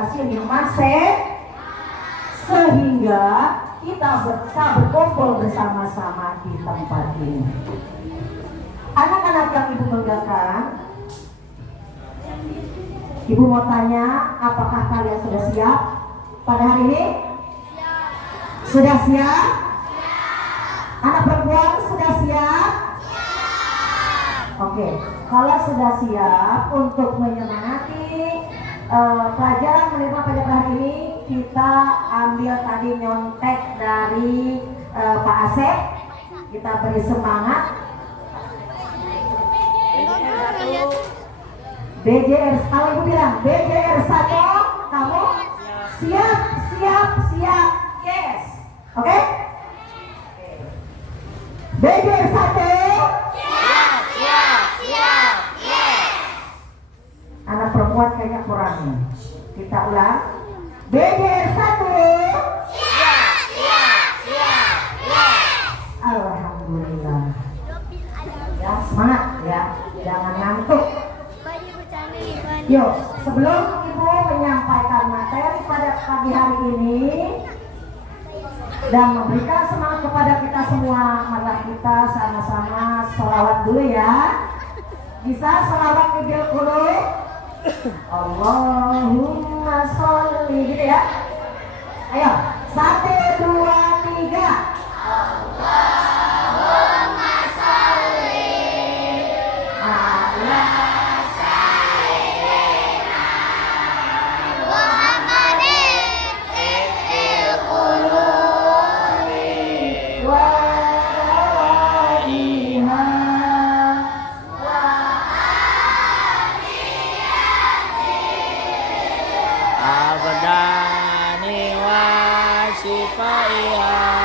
lokasi minuman sehingga kita bisa berkumpul bersama-sama di tempat ini. Anak-anak yang ibu banggakan, ibu mau tanya, apakah kalian sudah siap pada hari ini? Sudah siap? Anak perempuan sudah siap? Oke, kalau sudah siap untuk menyemangati pelajaran menerima pada hari ini, kita ambil tadi nyontek dari Pak Asep. Kita beri semangat. BJR, kalau ibu bilang BJR 1, kamu siap, yes, oke? BJR 1, siap, yes. Anak perempuan kayaknya kurang. Kita ulang. BJR 1, siap, yes. Alhamdulillah. Ya, semangat ya, jangan ngantuk. Yuk, sebelum ibu menyampaikan materi pada pagi hari ini dan memberikan semangat kepada kita semua, mari kita sama-sama sholawat dulu ya. Bisa sholawat Ibil Qulub? Allahumma sholli, gitu ya. Ayo, 1, 2, 3. Allahumma sholli ala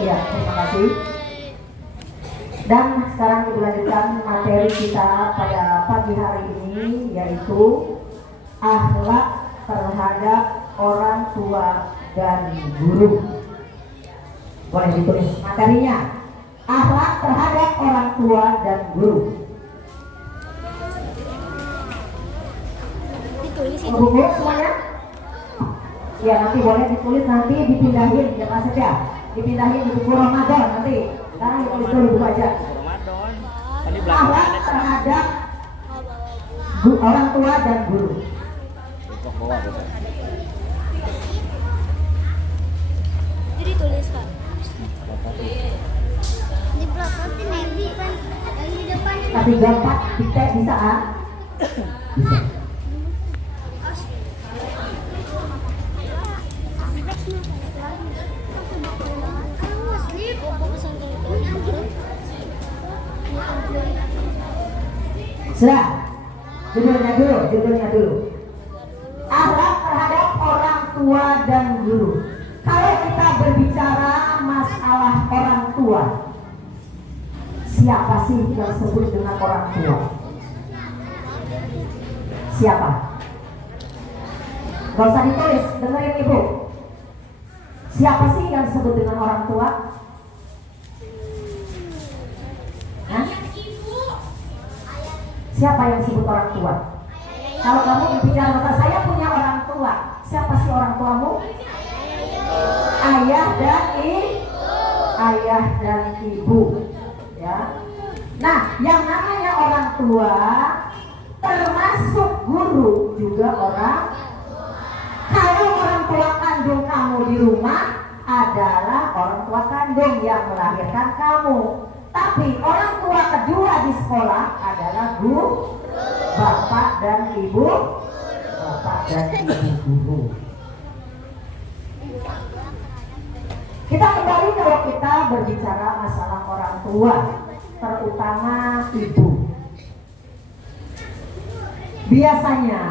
ya, terima kasih. Dan sekarang kita lanjutkan materi kita pada pagi hari ini, yaitu akhlak terhadap orang tua dan guru. Boleh ditulis materinya, akhlak terhadap orang tua dan guru. Buku semuanya? Ya, nanti boleh ditulis, nanti dipindahin ya Mas ya. Dipindahin di buku Ramadan nanti. Sekarang ditulis dulu buku aja. Akhlak terhadap orang tua dan guru. Jadi tulis Pak. Di belakang itu Nebi kan, yang di depan. Tapi gampang, bisa bisa ah? Bisa. Sudah, judulnya dulu. Akhlak terhadap orang tua dan guru. Kalau kita berbicara masalah orang tua, siapa sih yang disebut dengan orang tua? Siapa? Gak usah ditulis, dengerin ibu. Siapa sih yang disebut dengan orang tua? Hah? Siapa yang disebut orang tua? Kalau kamu berbicara kata saya punya orang tua, siapa sih orang tuamu? Ayah dan ibu, ya. Nah, yang namanya orang tua termasuk guru juga orang. Kalau orang tua kandung kamu di rumah adalah orang tua kandung yang melahirkan kamu. Tapi orang tua kedua di sekolah adalah guru, bapak dan ibu guru. Kita kembali kalau kita berbicara masalah orang tua, terutama ibu. Biasanya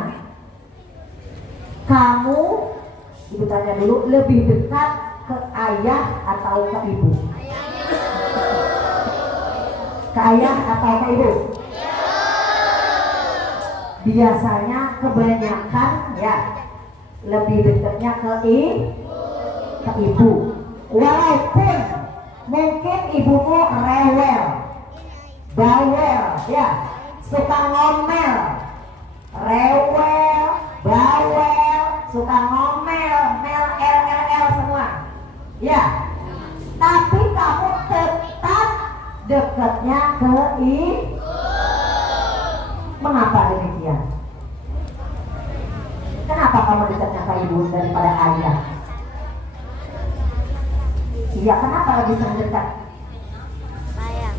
kamu, ibu tanya dulu, lebih dekat ke ayah atau ke ibu? Ke ayah atau ke ibu? Biasanya kebanyakan ya lebih dekatnya ke ibu. Walaupun mungkin ibumu rewel, bawel, ya, suka ngomel, rewel, bawel, suka ngomel, l semua, ya. Tapi kamu tetap dekatnya ke ibu. Mengapa demikian? Kenapa kamu dekatnya ke ibu daripada ayah? Iya, kenapa lebih sering dekat? Sayang.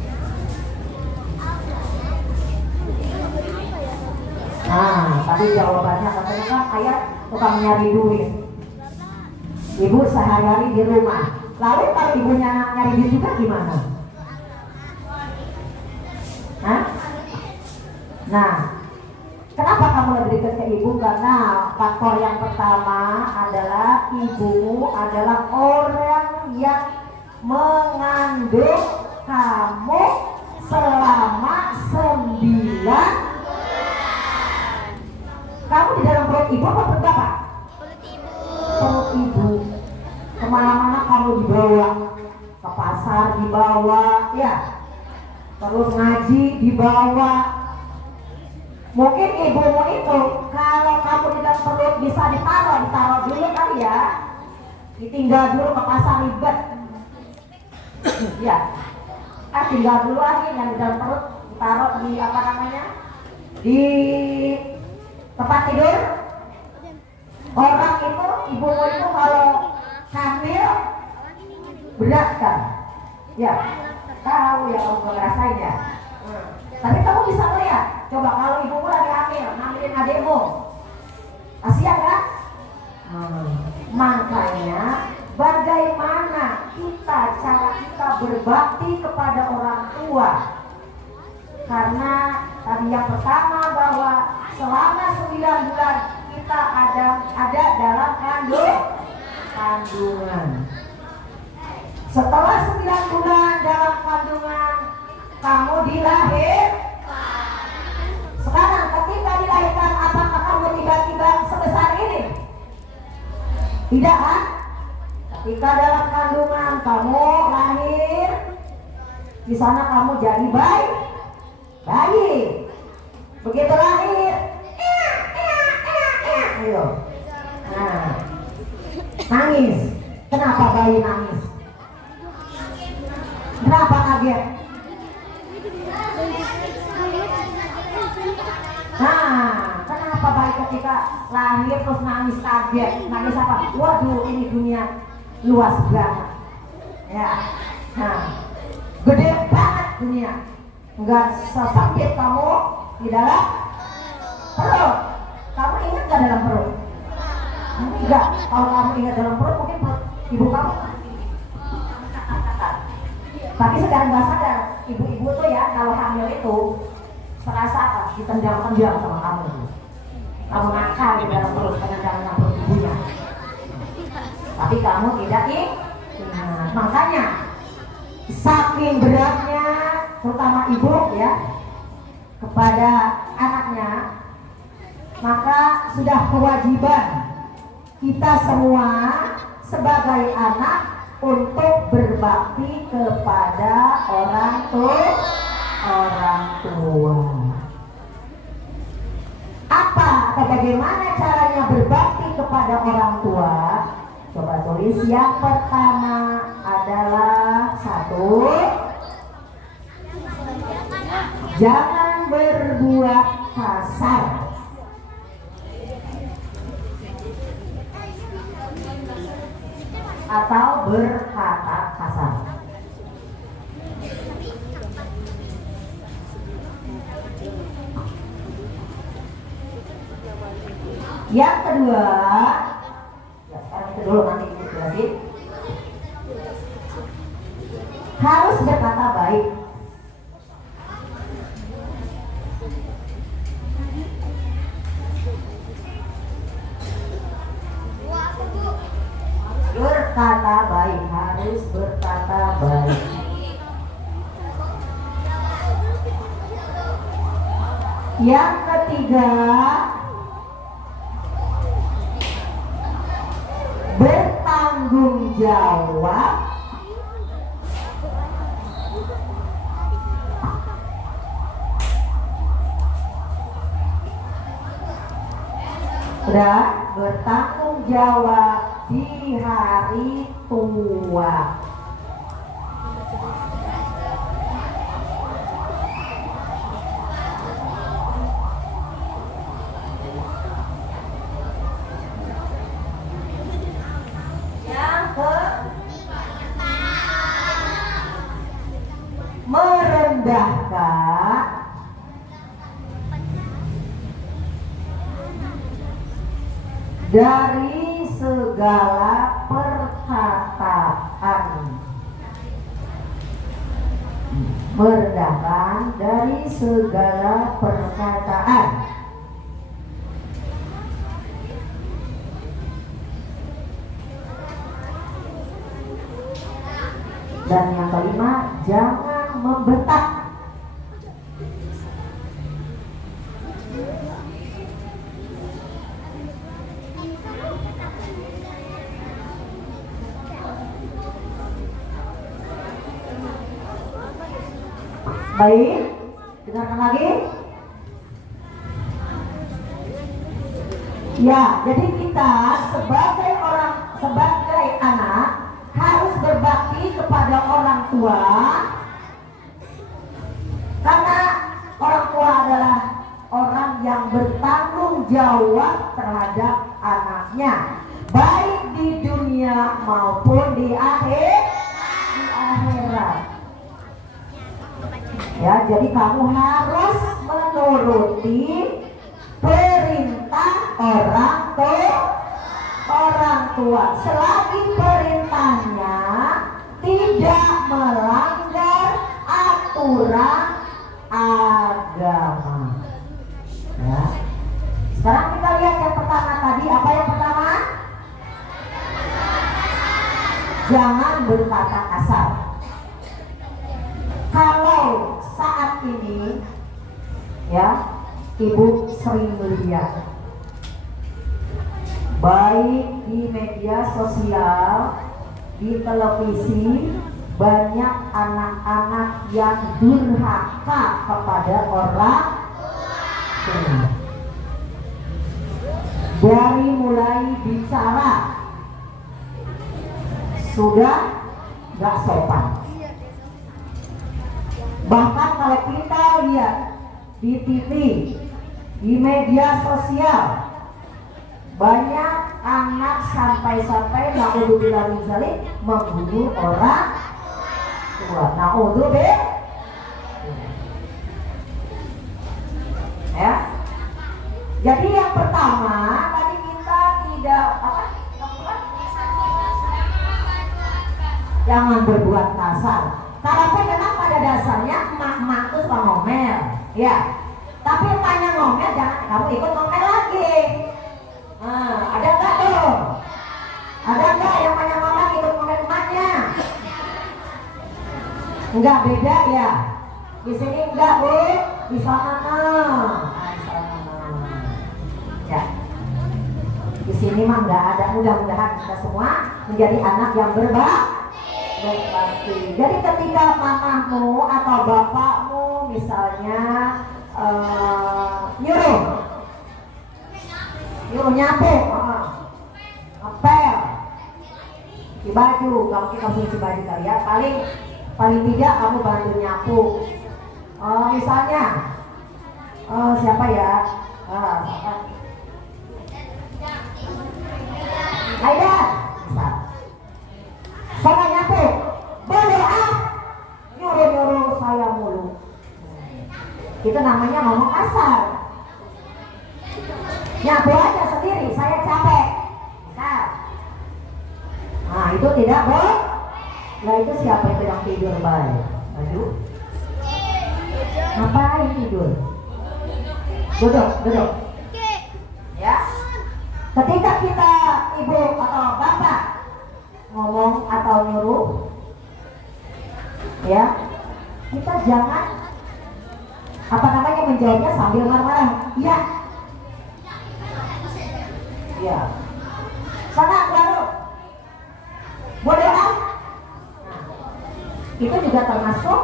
Nah, tadi jawabannya katanya kan ayah tukang nyari duit, ibu sehari-hari di rumah. Lalu kalau ibunya nyari duit juga gimana? Hah? Nah, kenapa kamu lebih dekat ke ibu? Karena faktor yang pertama adalah ibumu adalah orang yang mengandung kamu selama 9 bulan. Kamu di dalam perut ibu apa perut bapak? Perut ibu. Kemana-mana kamu dibawa, ke pasar dibawa, ya, terus ngaji dibawa. Mungkin ibumu itu kalau kamu di dalam perut bisa ditaruh dulu kali ya, ditinggal dulu ke pasar ribet, ya, tinggal dulu aja yang di dalam perut ditaruh di apa namanya, di tempat tidur. Orang itu, ibumu itu kalau hamil berat kan, ya, tahu ya, kamu ngerasain ya. Tapi kamu bisa melihat, coba kalau ibumu lagi hamilin adikmu, kasihan kan? Makanya bagaimana cara kita berbakti kepada orang tua? Karena tadi yang pertama bahwa selama 9 bulan kita ada dalam kandungan. Setelah 9 bulan dalam kandungan, kamu dilahirkan. Sekarang ketika dilahirkan, apakah kamu tiba-tiba sebesar ini? Tidak kan? Ketika dalam kandungan kamu lahir, di sana kamu jadi bayi. Begitu lahir, ayo. Nah, nangis. Kenapa bayi nangis? Kenapa kaget? Nah, kenapa bayi ketika lahir terus nangis kaget? Nangis apa? Waduh, ini dunia luas banget. Ya, nah, gede banget dunia. Enggak sesakit kamu di dalam perut. Kamu ingat gak dalam perut? Enggak. Kalau kamu ingat dalam perut, mungkin ibu kamu tapi sekarang nggak sadar, ibu-ibu tuh ya kalau hamil itu serasa apa? Ditendang-tendang sama kamu. Kamu nakal di dalam perut, tendang-tendang perut ibunya. Tapi kamu tidak ingat. Makanya saking beratnya, terutama ibu ya, kepada anaknya, maka sudah kewajiban kita semua sebagai anak untuk berbakti kepada orang tua. Apa atau bagaimana caranya berbakti kepada orang tua? Coba tulis. Yang pertama adalah satu, jangan berbuat kasar atau berkata kasar. Yang kedua, ya sekarang itu dulu nanti kita jelasin. Harus berkata baik. Berkata baik, harus berkata baik. Yang ketiga, bertanggung jawab dan bertanggung jawab di hari tua. Merendahkan dari segala perkataan. Merendahkan dari segala perkataan. Dan yang kelima, jangan membentak. Baik, dengarkan lagi. Ya, jadi kita sebagai anak harus berbakti kepada orang tua, karena orang tua adalah orang yang bertanggung jawab terhadap anaknya, baik di dunia maupun di akhirat. Ya, jadi kamu harus menuruti perintah orang tua selagi perintahnya tidak melanggar aturan agama. Ya. Sekarang kita lihat yang pertama tadi. Apa yang pertama? Jangan berkata kasar. Kalau saat ini ya Ibu sering melihat baik di media sosial, di televisi, banyak anak-anak yang durhaka kepada orang tua. Dari mulai bicara sudah gak sopan. Bahkan kalau kita lihat di TV, di media sosial, banyak anak sampai-sampai naudzubillah min dzalik membunuh orang tua. Naudzubillah. Ya. Jadi yang pertama tadi kita tidak jangan berbuat kasar. Karena memang pada dasarnya emak-emak itu suka ngomel, ya. Tapi tanya ngomel, jangan kamu ikut ngomel lagi. Ada nggak tuh? Ada nggak yang banyak ngomel ikut ngomel emaknya? Enggak, beda ya. Di sini enggak, Bu. Di sana. Ya. Di sini mah enggak ada. Mudah-mudahan kita semua menjadi anak yang berbakti. Jadi ketika mamamu atau bapakmu misalnya nyuruh Nyuruh nyapu, ngepel, cuci baju, kamu kita cuci baju kali ya. Paling tidak kamu bantu nyapu. Misalnya, siapa ya? Aida, misal. Saya nyapu, boleh nyuruh saya mulu. Itu namanya ngomong kasar. Nyapu aja sendiri, saya capek. Misal. Nah itu tidak boleh. Nah itu siapa itu yang tidur baik? Aduh. Ngapain tidur? Duduk. Ya. Ketika kita ibu atau bapak ngomong atau nyuruh, ya, kita jangan menjawabnya sambil marah-marah. Iya. Iya. Sana baru. Boleh kan? Nah, itu juga termasuk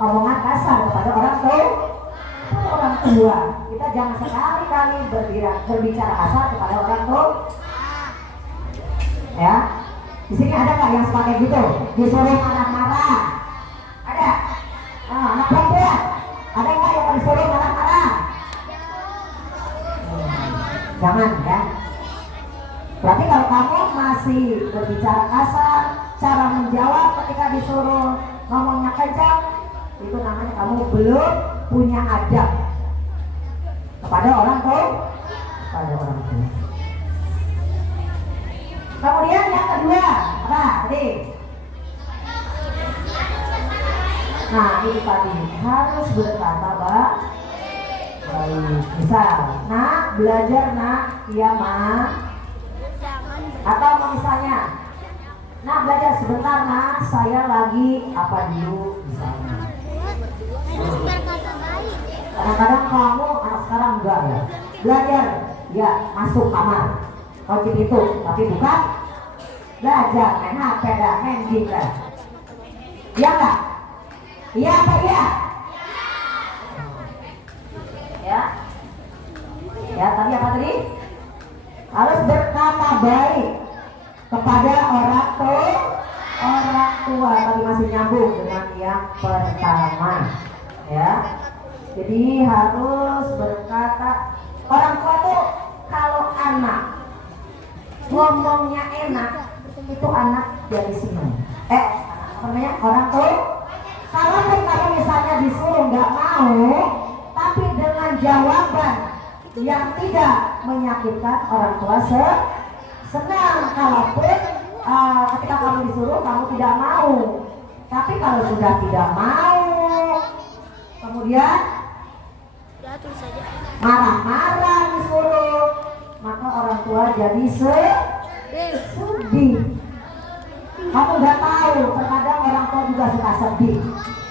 omongan kasar kepada orang tua. Kita jangan sekali-kali berbicara kasar kepada orang tua. Ya. Di sini ada nggak yang seperti gitu? Disuruh marah-marah? Ada? Anak perempuan? Ada nggak yang disuruh marah-marah? Jangan ya. Berarti kalau kamu masih berbicara kasar, cara menjawab ketika disuruh ngomongnya kencang, itu namanya kamu belum punya adab kepada orang tua. Kemudian yang kedua, apa tadi? Nah itu tadi harus berkata baik. Misal, nak belajar nak, iya ma. Atau misalnya, nak belajar sebentar nak, saya lagi apa dulu misalnya. Kadang-kadang kamu anak sekarang enggak ya, belajar ya masuk kamar. Kau itu, tapi bukan belajar, main HP dah, main game dah. Iya enggak? Iya apa iya? Ya. Ya, tadi apa tadi? Harus berkata baik kepada orang tua. Tadi masih nyambung dengan yang pertama. Ya. Jadi harus berkata, orang tua tuh kalau anak ngomongnya enak, itu anak jadi senang. Orang tua, kalau kamu misalnya disuruh nggak mau, tapi dengan jawaban yang tidak menyakitkan, orang tua senang. Kalaupun ketika kamu disuruh kamu tidak mau, tapi kalau sudah tidak mau, kemudian marah-marah disuruh, maka orang tua jadi sedih. Kamu nggak tahu, terkadang orang tua juga suka sedih,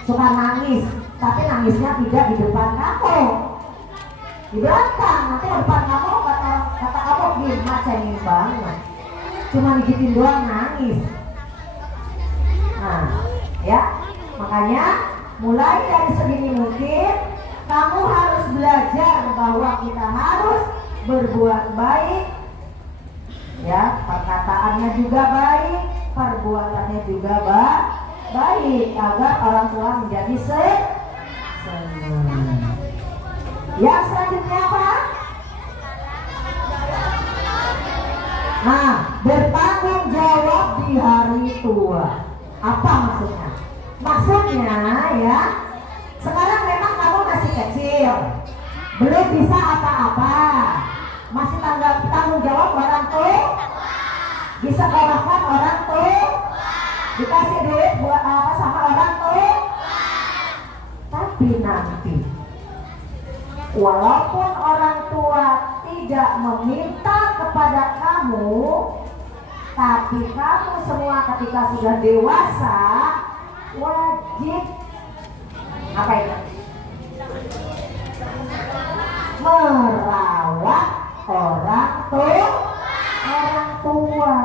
suka nangis, tapi nangisnya tidak di depan kamu, di belakang. Nanti di depan kamu kata kamu gimana, cengeng banget, cuma digitin doang nangis. Nah ya, makanya mulai dari segini mungkin kamu harus belajar bahwa kita harus berbuat baik, ya, perkataannya juga baik, perbuatannya juga baik, agar orang tua menjadi senang. Yang selanjutnya apa? Nah, bertanggung jawab di hari tua. Apa maksudnya? Maksudnya ya, sekarang memang kamu masih kecil, belum bisa apa-apa, masih tanggung jawab orang tua, disekolahkan orang tua, dikasih duit buat apa sama orang tua. Tapi nanti walaupun orang tua tidak meminta kepada kamu, tapi kamu semua ketika sudah dewasa wajib apa itu? Merawat orang tua.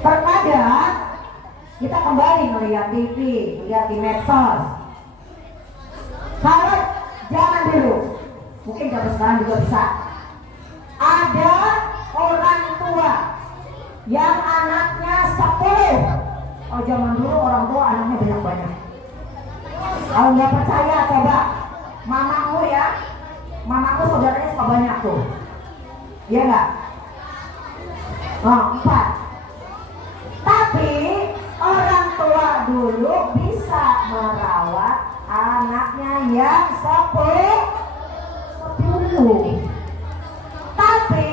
Terkadang kita kembali melihat TV, melihat di medsos. Kalau zaman dulu, mungkin zaman sekarang juga bisa, ada orang tua yang anaknya 10. Oh, zaman dulu orang tua anaknya banyak-banyak. Kalau nggak percaya coba mamamu ya, mamamu saudaranya suka banyak tuh, iya nggak? Oh, 4. Tapi orang tua dulu bisa merawat anaknya yang 10. Tapi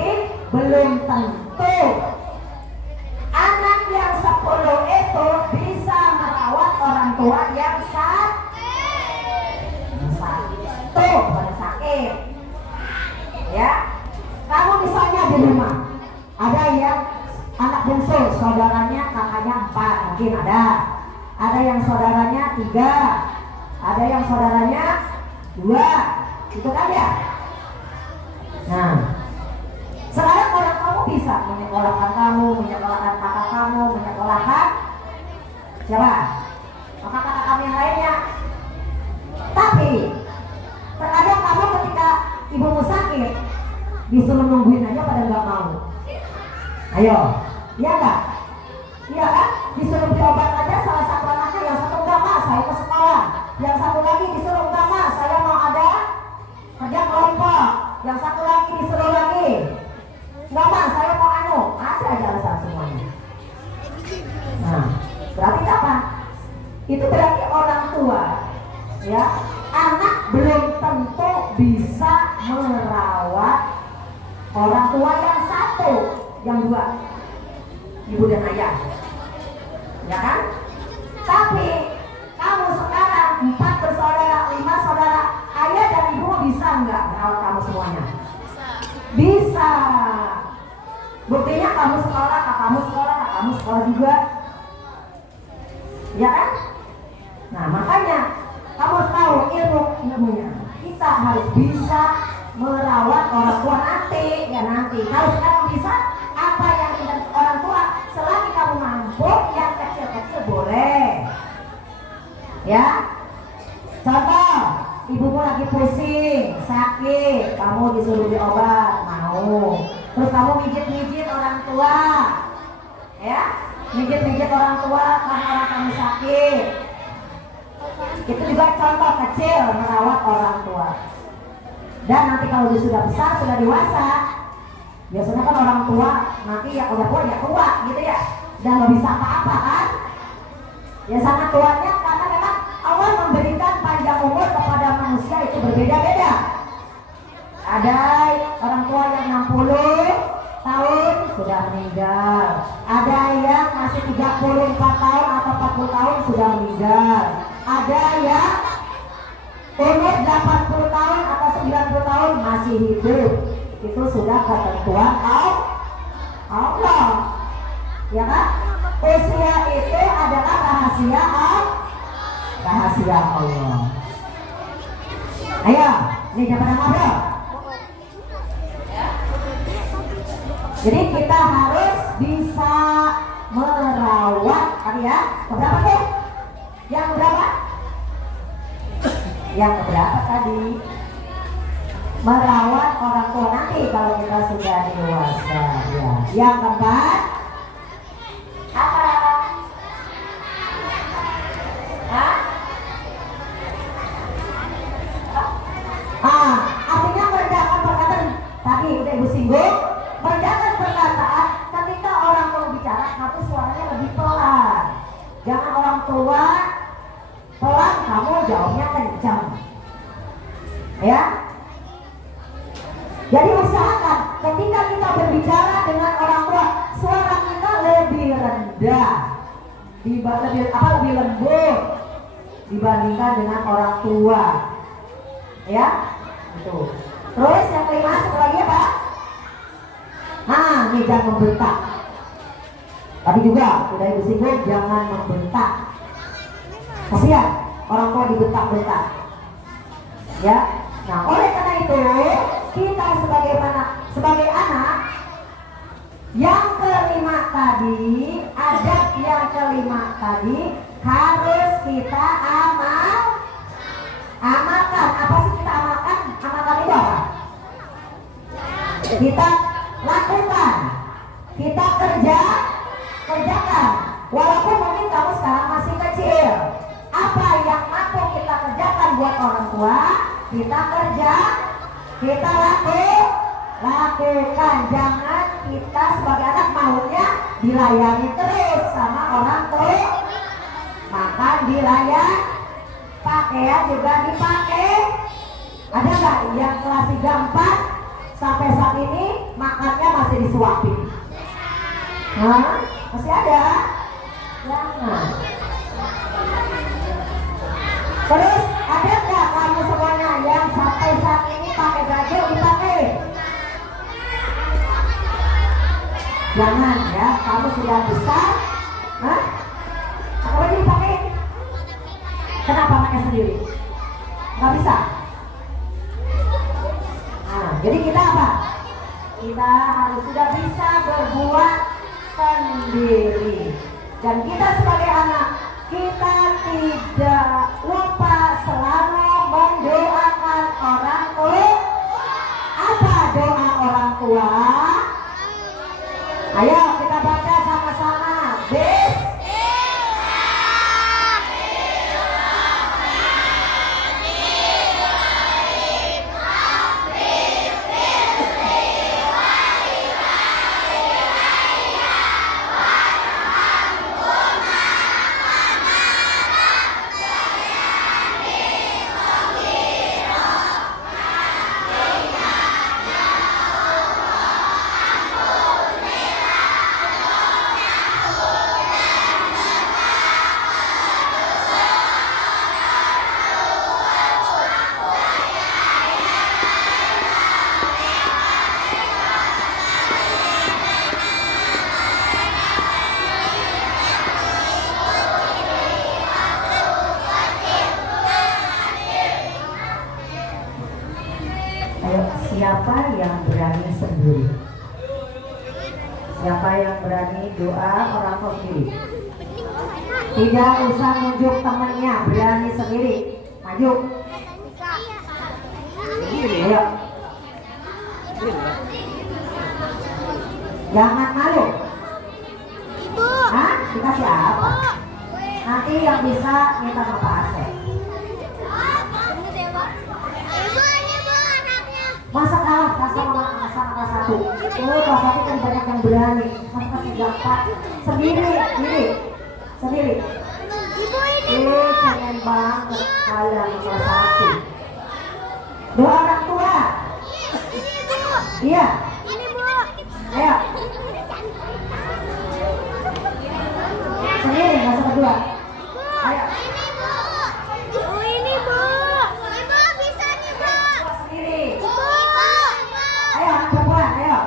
belum tentu anak yang 10 itu bisa merawat orang tua yang bukan sakit. Ya, kamu misalnya di rumah ada yang anak bungsu, saudaranya kakaknya 4, mungkin ada yang saudaranya 3, ada yang saudaranya 2, itu kan ya. Nah, sekarang orang kamu bisa menyekolahkan kamu, menyekolahkan kakak kamu, menyekolahkan siapa? Kakak-kakak kamu yang lainnya. Tapi terkadang kamu ketika ibumu sakit disuruh nungguin aja pada nggak mau. Ayo, iya nggak? Iya kan? Disuruh beli obat aja salah satu anaknya, yang satu enggak mas, saya ke sekolah. Yang satu lagi disuruh enggak mas, saya mau ada kerja kelompok. Yang satu lagi disuruh lagi enggak mas, saya mau masih aja alasan semuanya. Nah, berarti apa? Itu berarti orang tua, ya, anak belum tentu bisa merawat orang tua yang 1, yang 2, ibu dan ayah, ya kan? Tapi kamu sekarang 4 bersaudara, 5 saudara, ayah dan ibu bisa nggak merawat kamu semuanya? Bisa. Buktinya kamu sekolah, kakakmu sekolah juga, ya kan? Nah, makanya kamu tahu ilmunya. Kita harus bisa merawat orang tua nanti, ya nanti. Kalau sekarang bisa, apa yang tidak orang tua, selagi kamu mampu, yang kecil-kecil boleh. Ya, contoh, ibumu lagi pusing, sakit, kamu disuruh beli obat, mau. Terus kamu mijit-mijit orang tua, ya, mijit-mijit orang tua karena orang kamu sakit. Itu juga contoh kecil merawat orang tua. Dan nanti kalau dia sudah besar, sudah dewasa, biasanya kan orang tua nanti ya udah tua ya tua gitu ya, dan nggak bisa apa-apa kan? Ya sangat tuanya karena memang Allah memberikan panjang umur kepada manusia itu berbeda-beda. Ada orang tua yang 60 tahun sudah meninggal, ada yang masih 34 tahun atau 40 tahun sudah meninggal, ada yang umur 80 tahun atau 90 tahun masih hidup. Itu sudah ketentuan Allah, ya kan? Usia itu adalah rahasia Allah. Ayo, ini jangan ngobrol. Jadi kita harus bisa merawat, ya. Berapa tuh? Yang berapa? Yang berapa tadi? Merawat orang tua nanti kalau kita sudah dewasa, ya. Yang keempat, apa? Artinya merendahkan perkataan. Tadi udah ibu singgung, merendahkan perkataan ketika orang mau bicara, tapi suaranya lebih pelan. Jangan orang tua pelan, kamu jawabnya kencang, ya. Jadi usahakan ketika kita berbicara dengan orang tua, suara kita lebih rendah, lebih lembut dibandingkan dengan orang tua, ya. Itu. Terus yang kelima, satu lagi apa? Nah, ini jangan membentak. Tapi juga sudah ibu singgung, jangan membentak. Kasihan orang tua dibentak-bentak, ya. Nah, oleh karena itu kita sebagai anak yang kelima tadi, adab yang kelima tadi harus kita amalkan. Apa sih kita amalkan? Amalkan itu apa? kita lakukan, kita kerjakan. Walaupun mungkin kamu sekarang masih kecil, apa yang mampu kita kerjakan buat orang tua, kita lakukan. Jangan kita sebagai anak maunya dilayani terus sama orang tua. Makan dilayan, pakaian juga dipakai. Ada nggak yang kelas 3, 4 sampai saat ini makannya masih disuapin? Hah? Masih ada? Jangan. Terus ada nggak kamu semuanya yang sampai saat ini pakai baju dipakai? Jangan ya, kamu sudah besar. Hah? Apa baju dipakai? Kenapa pakai sendiri? Nggak bisa. Nah, jadi kita apa? Kita harus sudah bisa berbuat sendiri. Dan kita sebagai anak, kita tidak lupa selalu mendoakan orang tua. Apa doa orang tua? Ayo kita baca sama-sama. Siapa yang berani sendiri? Siapa yang berani doa orang tua sendiri? Tidak usah nunjuk temannya, berani sendiri. Maju. Ayo. Jangan malu. Ibu. Hah? Dikasih apa? Nanti yang bisa minta Bapak Asep. Masa kalah kelas kelas 1? Kelas 1 kan banyak yang berani. Masa kelas 3, 4 sendiri. Ibu ini. Keren banget kalian kelas 1. Doa orang tua. Ini Bu. Iya. Ini Bu. Ayo. Sendiri, nggak usah berdua. Ayo. Ini Bu. Ibu bisa nih Bu. Sendiri. Ibu. Ayo, anak perempuan, ayo.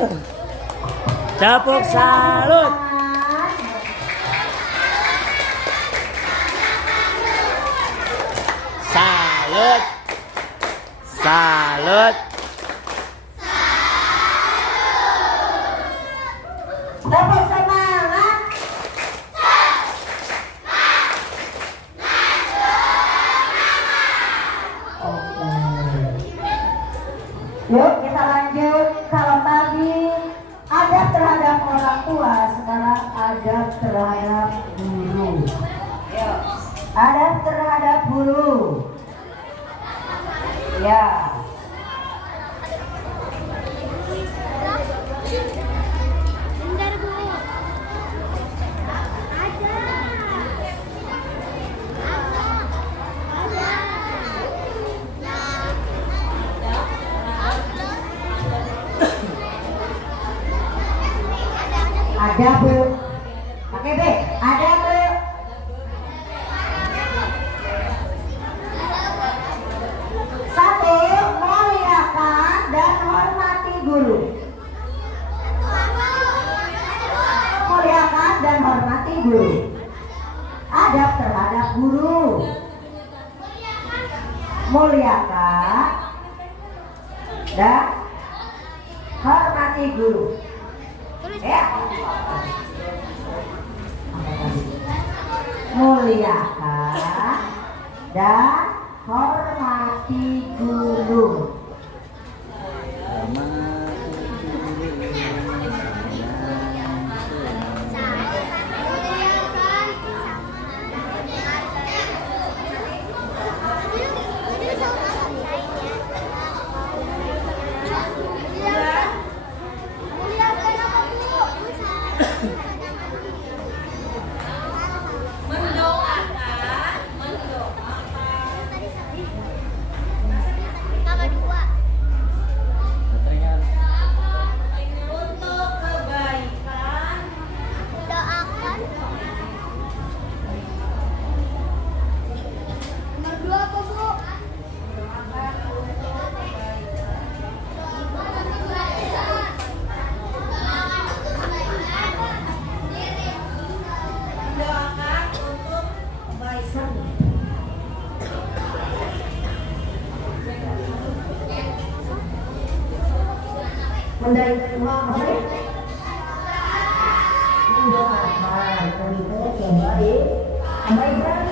Tepuk salut. Salut. Salut. Tepuk semangat. Oke. Yuk kita lanjut. Salam pagi. Adab terhadap orang tua. Sekarang adab terhadap guru. Yuk. Adab terhadap guru. Ya. Bentar, Bu. Ada. Ada Bu. Pakai B. Ada Bu. Satu, muliakan dan hormati guru. Muliakan dan hormati guru. Adab terhadap guru. Muliakan dan hormati guru. Ya. Muliakan dan hormati guru. Tambah dua. Doakan. Nomor dua apa, Bu? Mendoakan untuk kebaikan. Mendoakan untuk kebaikan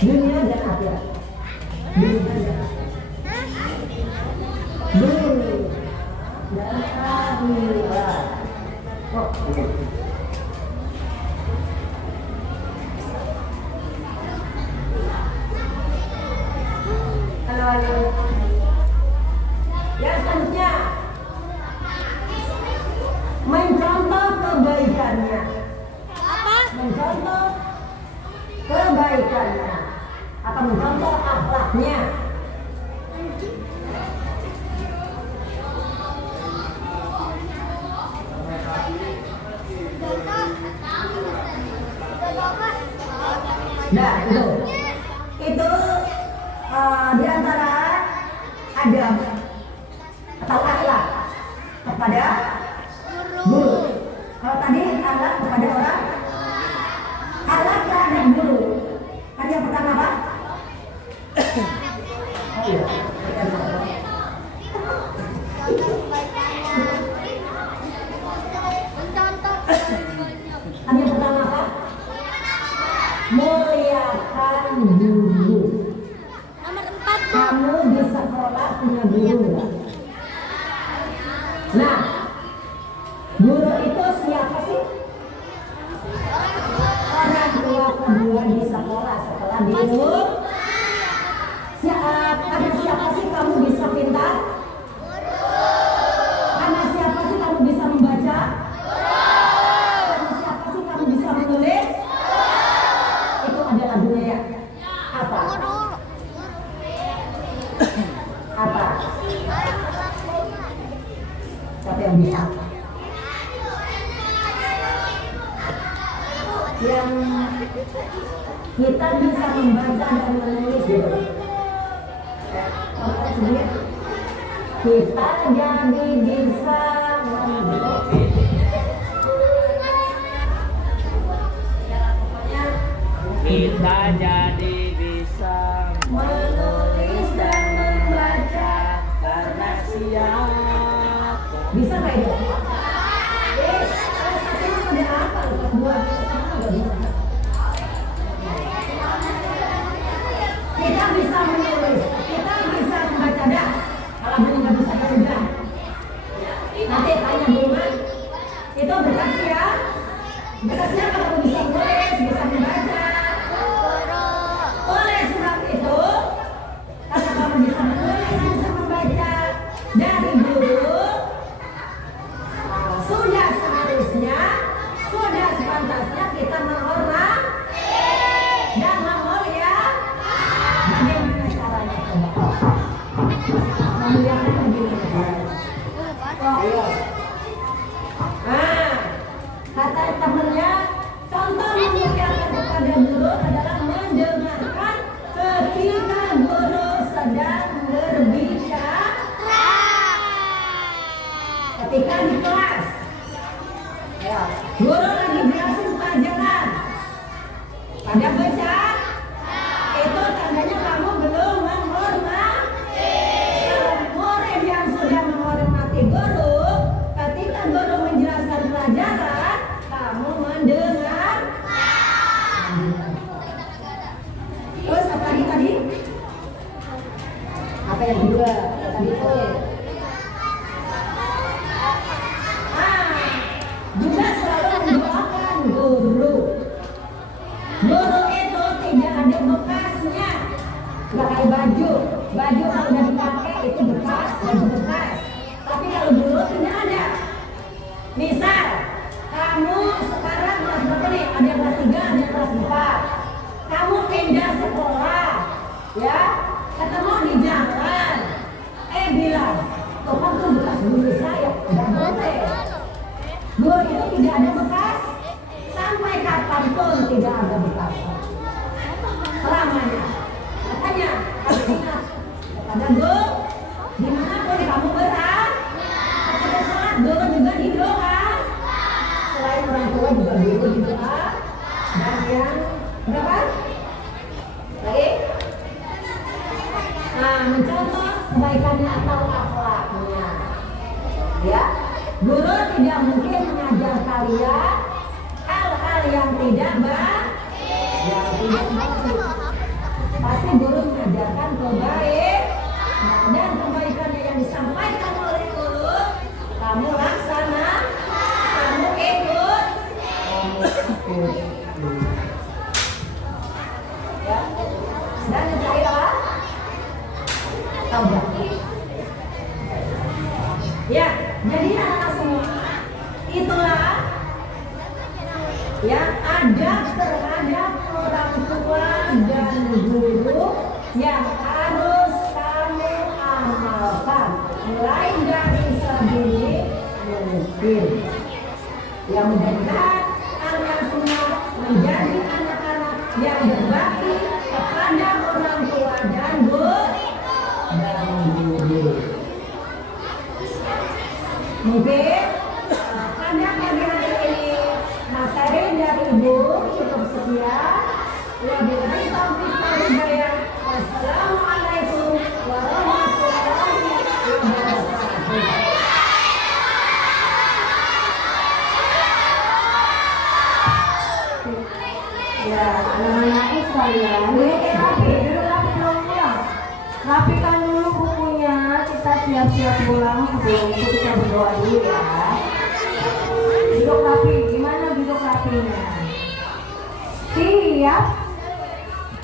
dunia dan akhirat. Dunia dan akhirat. Oh, oke. Halo. Yang selanjutnya mencontoh kebaikannya. Apa? Mencontoh kebaikannya atau mencontoh akhlaknya. Nah, itu di antara adab atau akhlak kepada guru. Kalau tadi akhlak kepada orang, akhlak terhadap guru. Tadi yang pertama apa? Oh iya. Tadi yang pertama apa? Muliakan guru. Nomor 4, Bu. Kamu di sekolah punya guru nggak? Nah, guru itu siapa sih? Orang tua kedua di sekolah setelah di umur. Ada siapa sih kamu bisa pintar? Karena siapa sih kamu bisa membaca? Karena siapa sih kamu bisa menulis? Itu ada lagunya ya. Apa? Apa? Siapa yang bisa? Yang kita bisa membaca dan menulis gitu. Kita jadi bisa Kita bisa menulis, kita bisa membaca dah. Kalau belum nggak bisa ya udah. Nanti tanya Bunga, itu berkas ya. Berkasnya kalau bisa menulis, bisa membaca. Oleh sebab itu, karena kamu bisa menulis, bisa membaca dari guru, sudah seharusnya, sudah sepantasnya kita menghormati dan memulia. Bagaimana caranya? Memuliakan bagaimana caranya? Ayo. Nah, kata temennya, contoh memuliakan kepada guru adalah mendengarkan ketika guru sedang berbicara. Ketika di kelas, ya, guru lagi jelasin pelajaran, pada baca, itu tandanya kamu belum menghormati. Murid yang sudah menghormati guru, ketika guru menjelaskan pelajaran, kamu mendengar. Terus apa tadi? Apa yang kedua? Tadi itu. Juga selalu mendoakan guru. Guru itu tidak ada bekasnya. Nggak kayak baju. Baju kalau udah dipakai itu bekas, baju bekas. Tapi kalau guru tidak ada. Misal, kamu sekarang kelas berapa nih? Ada yang kelas 3, ada yang kelas 4. Kamu pindah sekolah, ya, ketemu di jalan. Bilang, Tuhan tuh bekas guru saya, udah boleh. Guru itu tidak ada bekas, sampai kapanpun tidak ada bekas. Selamanya. Makanya, harus ingat kepada guru, dimanapun kamu berada, ketika sholat guru juga didoa. Selain orang tua juga guru didoa. Dan yang berapa? Lagi? Nah, mencontoh kebaikannya atau akhlaknya. Ya, guru tidak mungkin mengajar kalian hal-hal yang tidak baik. Pasti guru mengajarkan kebaikan, dan kebaikannya yang disampaikan oleh guru, kamu laksana, kamu ikut. Ya, dan yang terakhir apa? Taubat. Ya, jadi anak-anak semua, itulah yang adab terhadap orang tua dan guru yang harus kamu amalkan, mulai dari sedini mungkin. Yang mudah-mudahan kalian semua menjadi anak-anak yang berbakti kepada orang tua dan guru. Mungkin pada pagi hari ini materi dari Ibu cukup sekian. Wabillahi taufiq wal hidayah. Wassalamualaikum warahmatullahi wabarakatuh. Ya, anak-anakku sekalian, duduk rapi dulu ya. Rapikan dulu bukunya, kita siap-siap pulang sebelum itu kita berdoa dulu ya. Duduk rapi, gimana duduk rapinya? Siap?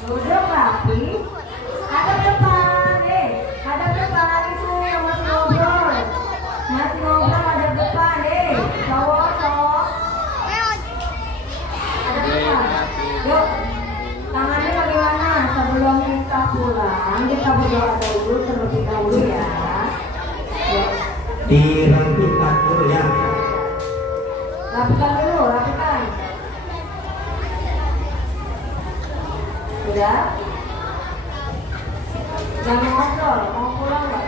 Duduk rapi, hadap depan, hadap depan itu yang masih ngobrol. Masih ngobrol hadap depan, cowok. Hadap depan, yuk. Tangannya bagaimana? Sebelum kita pulang, kita berdoa dulu terlebih dahulu ya. Dirapikan dulu ya. Rapikan dulu, rapikan. Sudah? Jangan ngobrol, mau pulang nggak?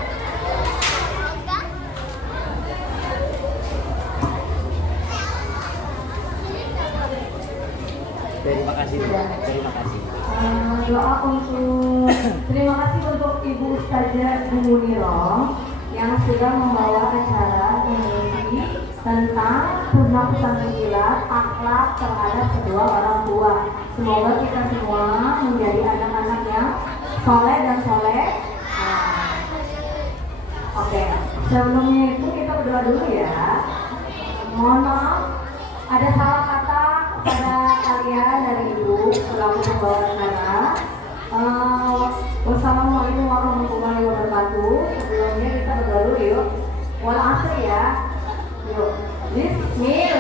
Terima kasih. Terima kasih. Doa untuk terima kasih untuk Ibu Ustazah Bu Muniro yang sudah membawa acara mengisi tentang sunnah pesantren kilat, akhlak terhadap kedua orang tua. Semoga kita semua menjadi anak-anak yang soleh dan soleh. Oke, sebelumnya itu kita berdoa dulu ya. Mohon maaf, ada salah kata kepada kalian dari ibu selaku pembawa acara. Wassalamualaikum warahmatullahi wabarakatuh. Sebelumnya kita berdoa dulu yuk. Wal asr ya. Yuk. Bismillah.